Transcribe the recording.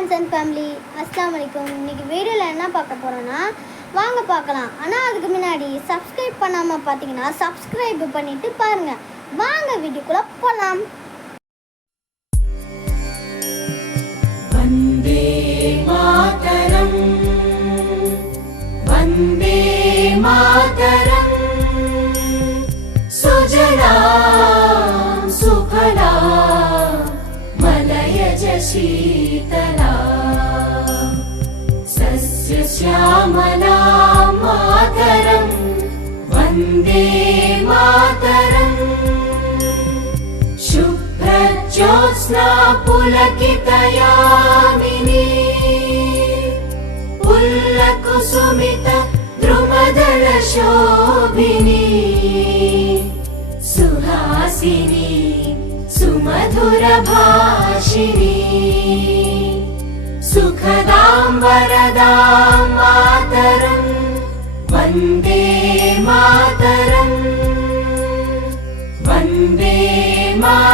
Friends and family, அஸ்ஸலாமு அலைக்கும். இன்றைக்கி வீடியோவில் என்ன பார்க்க போகிறோன்னா வாங்க பார்க்கலாம். ஆனால் அதுக்கு முன்னாடி சப்ஸ்கிரைப் பண்ணாமல் பார்த்தீங்கன்னா சப்ஸ்கிரைப் பண்ணிவிட்டு பாருங்கள். வாங்க வீடியோக்குள்ளே போகலாம். வந்தே மாதரம், வந்தே மாதரம், சுஜலாம் சுஃபலாம் மலயஜ शीतलाम् सस्यश्यामलां मातरं वन्दे मातरम् शुभ्रज्योत्स्ना पुलकितयामिनी पुल्लकुसुमित द्रुमदलशोभिनी सुहासिनी सुमधुरभाषिणी सुखदां वरदां मातरं वन्दे मातरं वन्दे मातरम्.